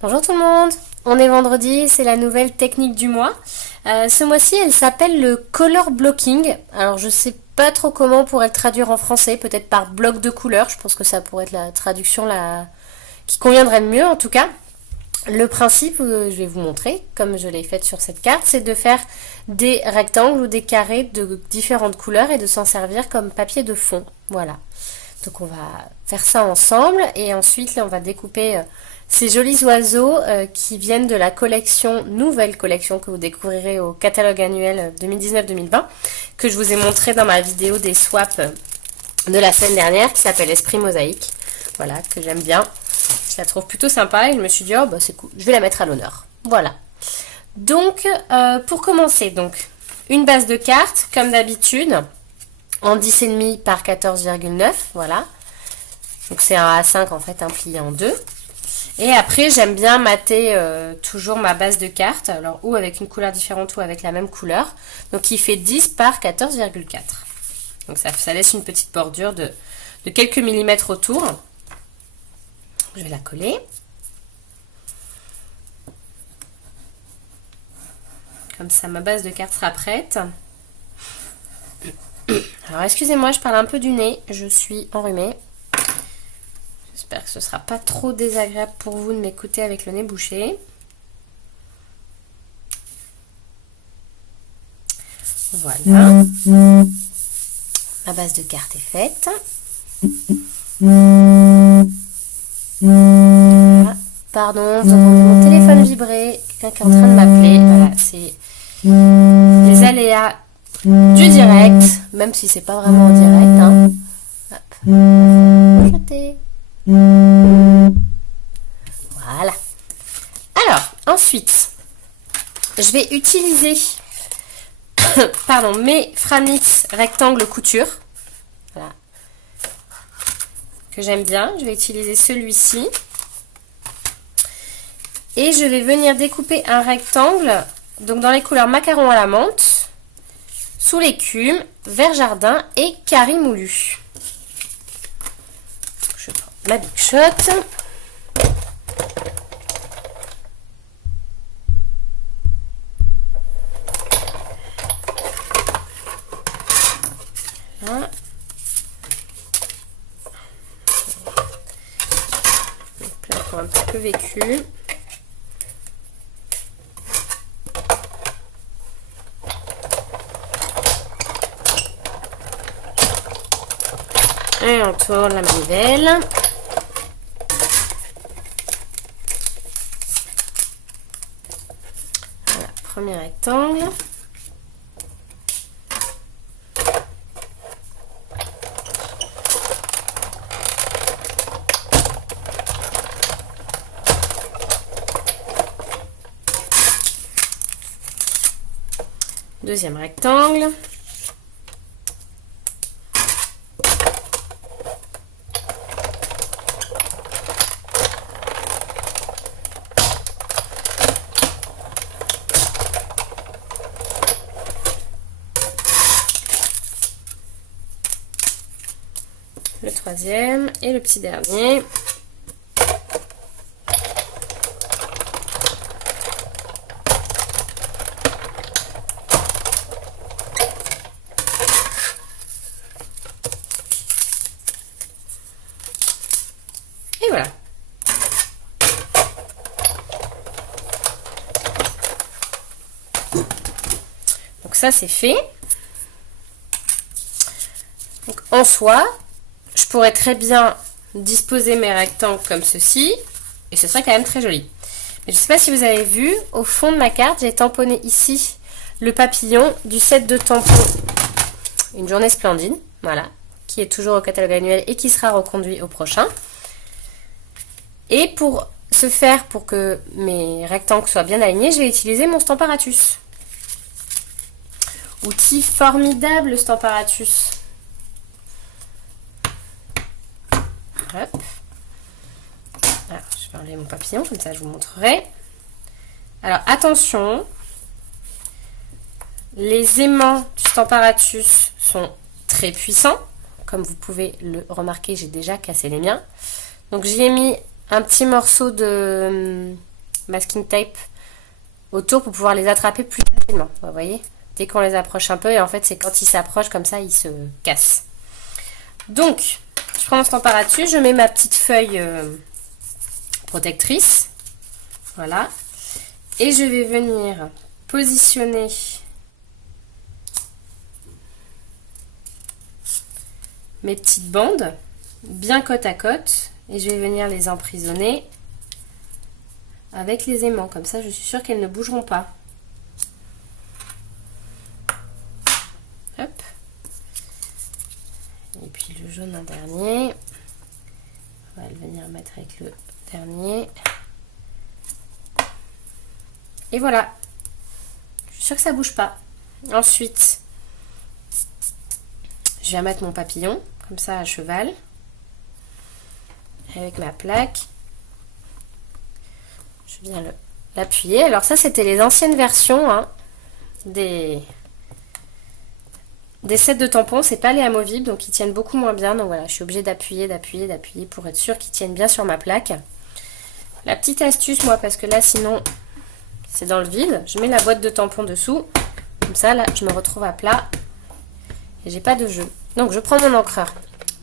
Bonjour tout le monde, on est vendredi, c'est la nouvelle technique du mois. Ce mois-ci, elle s'appelle le color blocking. Alors je sais pas trop comment on pourrait le traduire en français, peut-être par bloc de couleurs. Je pense que ça pourrait être la traduction qui conviendrait le mieux en tout cas. Le principe, je vais vous montrer, comme je l'ai fait sur cette carte, c'est de faire des rectangles ou des carrés de différentes couleurs et de s'en servir comme papier de fond. Voilà. Donc on va faire ça ensemble et ensuite là, on va découper ces jolis oiseaux qui viennent de la nouvelle collection que vous découvrirez au catalogue annuel 2019-2020 que je vous ai montré dans ma vidéo des swaps de la semaine dernière qui s'appelle Esprit Mosaïque. Voilà, que j'aime bien. Je la trouve plutôt sympa et je me suis dit, oh bah c'est cool, je vais la mettre à l'honneur. Voilà. Donc, pour commencer, donc une base de cartes, comme d'habitude, en 10,5 par 14,9, voilà. Donc c'est un A5 en fait, un plié en deux. Et après, j'aime bien mater toujours ma base de cartes, alors ou avec une couleur différente ou avec la même couleur. Donc il fait 10 par 14,4. Donc ça laisse une petite bordure de quelques millimètres autour. Je vais la coller. Comme ça, ma base de cartes sera prête. Alors, excusez-moi, je parle un peu du nez. Je suis enrhumée. J'espère que ce ne sera pas trop désagréable pour vous de m'écouter avec le nez bouché. Voilà. Ma base de cartes est faite. Voilà. Pardon, vous entendez mon téléphone vibrer. Quelqu'un qui est en train de m'appeler. Voilà, c'est les aléas du direct, même si c'est pas vraiment en direct. Hein. Hop, on va jeter. Voilà. Alors, ensuite, je vais utiliser mes Franix rectangle couture. Voilà. Que j'aime bien. Je vais utiliser celui-ci. Et je vais venir découper un rectangle donc dans les couleurs macaron à la menthe, sous l'écume, vert jardin et carré moulu. Je prends ma Big Shot. Voilà. Les plaques ont un petit peu vécu. Et on tourne la manivelle. Voilà, premier rectangle. Deuxième rectangle. Le troisième et le petit dernier. Et voilà. Donc ça c'est fait. Donc en soi, je pourrais très bien disposer mes rectangles comme ceci et ce serait quand même très joli. Mais je ne sais pas si vous avez vu, au fond de ma carte, j'ai tamponné ici le papillon du set de tampons Une journée splendide, voilà, qui est toujours au catalogue annuel et qui sera reconduit au prochain. Et pour ce faire, pour que mes rectangles soient bien alignés, je vais utiliser mon Stamparatus. Outil formidable, le Stamparatus. Hop. Alors, je vais enlever mon papillon, comme ça je vous montrerai. Alors attention, les aimants du Stamparatus sont très puissants. Comme vous pouvez le remarquer, j'ai déjà cassé les miens. Donc j'y ai mis un petit morceau de masking tape autour pour pouvoir les attraper plus facilement. Vous voyez, dès qu'on les approche un peu, et en fait c'est quand ils s'approchent comme ça, ils se cassent. Donc, je prends mon stand par dessus, je mets ma petite feuille protectrice. Voilà. Et je vais venir positionner mes petites bandes bien côte à côte. Et je vais venir les emprisonner avec les aimants. Comme ça, je suis sûre qu'elles ne bougeront pas. Hop. Et puis le jaune en dernier. On va le venir mettre avec le dernier. Et voilà. Je suis sûre que ça ne bouge pas. Ensuite, je viens mettre mon papillon, comme ça à cheval. Avec ma plaque. Je viens l'appuyer. Alors ça, c'était les anciennes versions hein, des sets de tampons. C'est pas les amovibles, donc ils tiennent beaucoup moins bien. Donc voilà, je suis obligée d'appuyer pour être sûre qu'ils tiennent bien sur ma plaque. La petite astuce, moi, parce que là, sinon, c'est dans le vide. Je mets la boîte de tampons dessous. Comme ça, là, je me retrouve à plat. Et j'ai pas de jeu. Donc, je prends mon encreur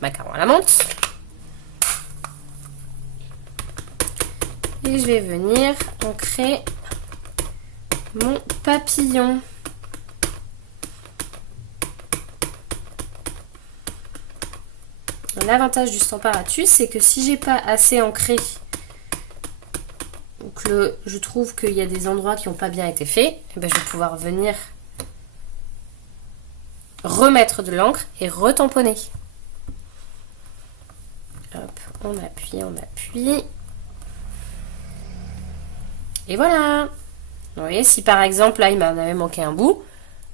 macaron à la menthe. Et je vais venir ancrer mon papillon. L'avantage du Stamparatus, c'est que si j'ai pas assez ancré, ou que je trouve qu'il y a des endroits qui n'ont pas bien été faits, et ben je vais pouvoir venir remettre de l'encre et retamponner. Hop, on appuie, on appuie. Et voilà. Vous voyez, si par exemple, là, il m'en avait manqué un bout,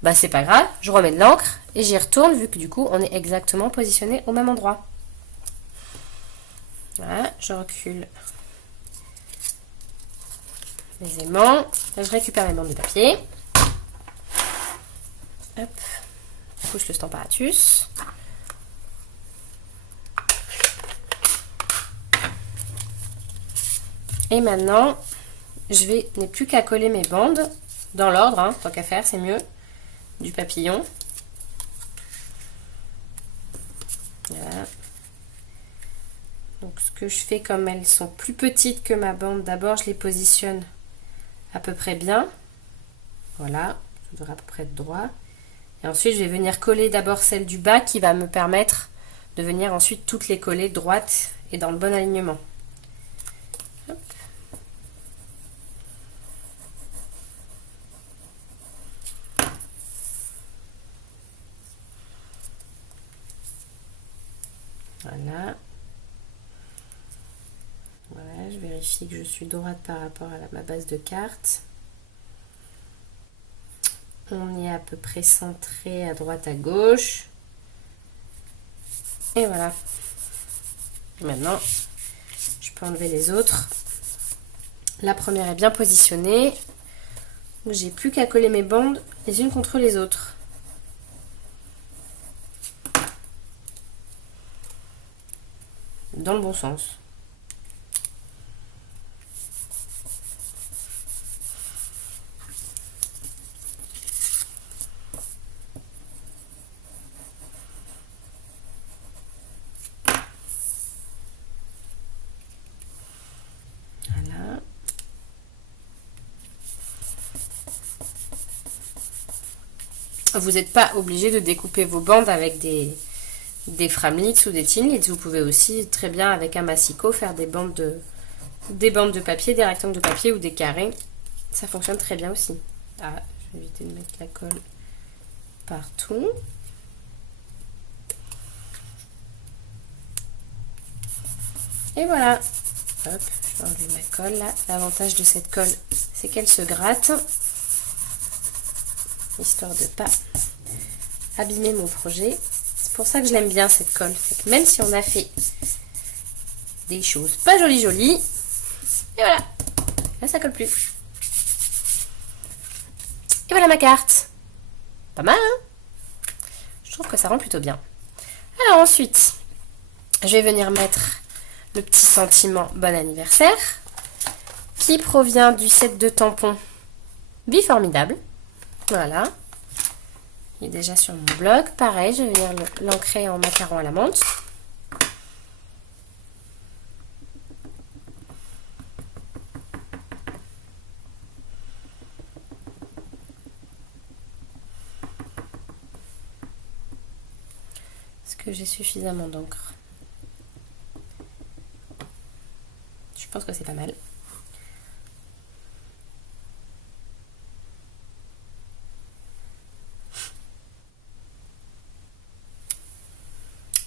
bah c'est pas grave, je remets de l'encre et j'y retourne, vu que du coup, on est exactement positionné au même endroit. Voilà, je recule mes aimants. Là, je récupère mes bandes de papier. Hop, je couche le Stamparatus. Et maintenant, je n'ai plus qu'à coller mes bandes dans l'ordre, hein, tant qu'à faire, c'est mieux, du papillon. Voilà. Donc ce que je fais, comme elles sont plus petites que ma bande, d'abord je les positionne à peu près bien. Voilà, ça devrait à peu près être droit. Et ensuite je vais venir coller d'abord celle du bas qui va me permettre de venir ensuite toutes les coller droites et dans le bon alignement. Hop. Voilà. Voilà, je vérifie que je suis droite par rapport à ma base de carte. On est à peu près centré à droite à gauche. Et voilà. Et maintenant, je peux enlever les autres. La première est bien positionnée. J'ai plus qu'à coller mes bandes les unes contre les autres. Dans le bon sens. Voilà. Vous n'êtes pas obligé de découper vos bandes avec des Framlits ou des Thinlits. Vous pouvez aussi très bien avec un massicot faire des bandes de papier, des rectangles de papier ou des carrés. Ça fonctionne très bien aussi. Ah, je vais éviter de mettre la colle partout. Et voilà. Hop, je vais enlever ma colle là. L'avantage de cette colle, c'est qu'elle se gratte. Histoire de ne pas abîmer mon projet. C'est pour ça que je l'aime bien cette colle. C'est que même si on a fait des choses pas jolies, et voilà. Là, ça colle plus. Et voilà ma carte. Pas mal, hein? Je trouve que ça rend plutôt bien. Alors ensuite, je vais venir mettre le petit sentiment bon anniversaire qui provient du set de tampons Biformidable. Voilà. Il est déjà sur mon blog. Pareil, je vais venir l'ancrer en macaron à la menthe. Est-ce que j'ai suffisamment d'encre? Je pense que c'est pas mal.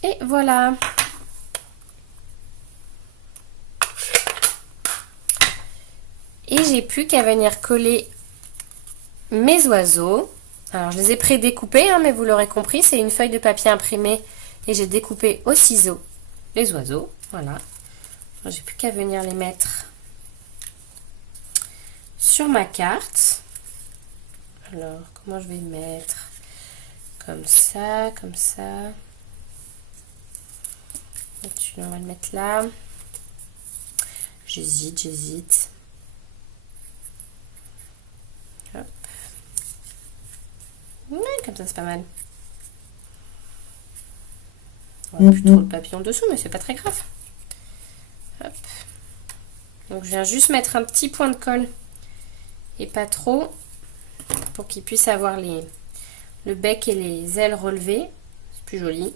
Et voilà. Et j'ai plus qu'à venir coller mes oiseaux. Alors je les ai pré-découpés, hein, mais vous l'aurez compris, c'est une feuille de papier imprimée et j'ai découpé au ciseau les oiseaux. Voilà. J'ai plus qu'à venir les mettre sur ma carte. Alors comment je vais mettre? Comme ça, comme ça. On va le mettre là. J'hésite. Hop. Ouais, comme ça c'est pas mal. On va plutôt le papillon dessous, mais c'est pas très grave. Hop. Donc je viens juste mettre un petit point de colle et pas trop pour qu'il puisse avoir le bec et les ailes relevées. C'est plus joli.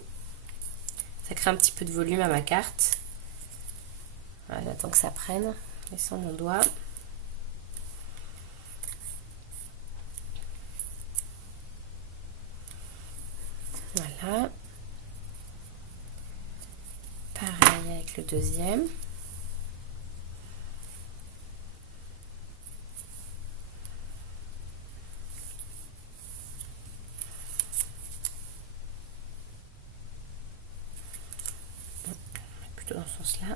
Ça crée un petit peu de volume à ma carte. Voilà, j'attends que ça prenne. Je descends mon doigt. Voilà. Pareil avec le deuxième. Plutôt dans ce sens-là.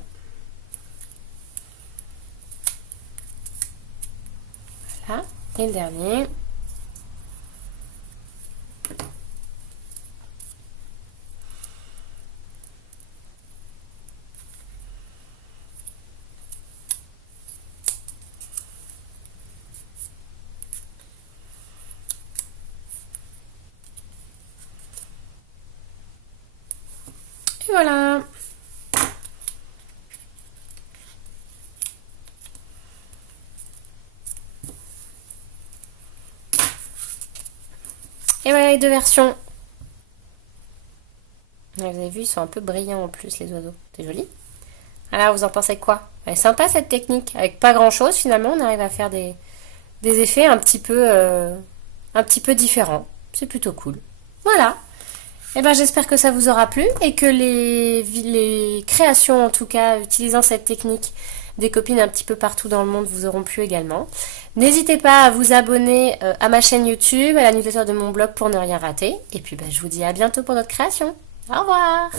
Voilà. Et le dernier. Et voilà. Et voilà les deux versions. Vous avez vu, ils sont un peu brillants en plus, les oiseaux. C'est joli. Alors, vous en pensez quoi? Elle est sympa cette technique. Avec pas grand chose, finalement, on arrive à faire des effets un petit peu différents. C'est plutôt cool. Voilà. Et ben, j'espère que ça vous aura plu et que les créations, en tout cas, utilisant cette technique des copines un petit peu partout dans le monde vous auront plu également. N'hésitez pas à vous abonner à ma chaîne YouTube, à la newsletter de mon blog pour ne rien rater. Et puis, ben, je vous dis à bientôt pour d'autres créations. Au revoir!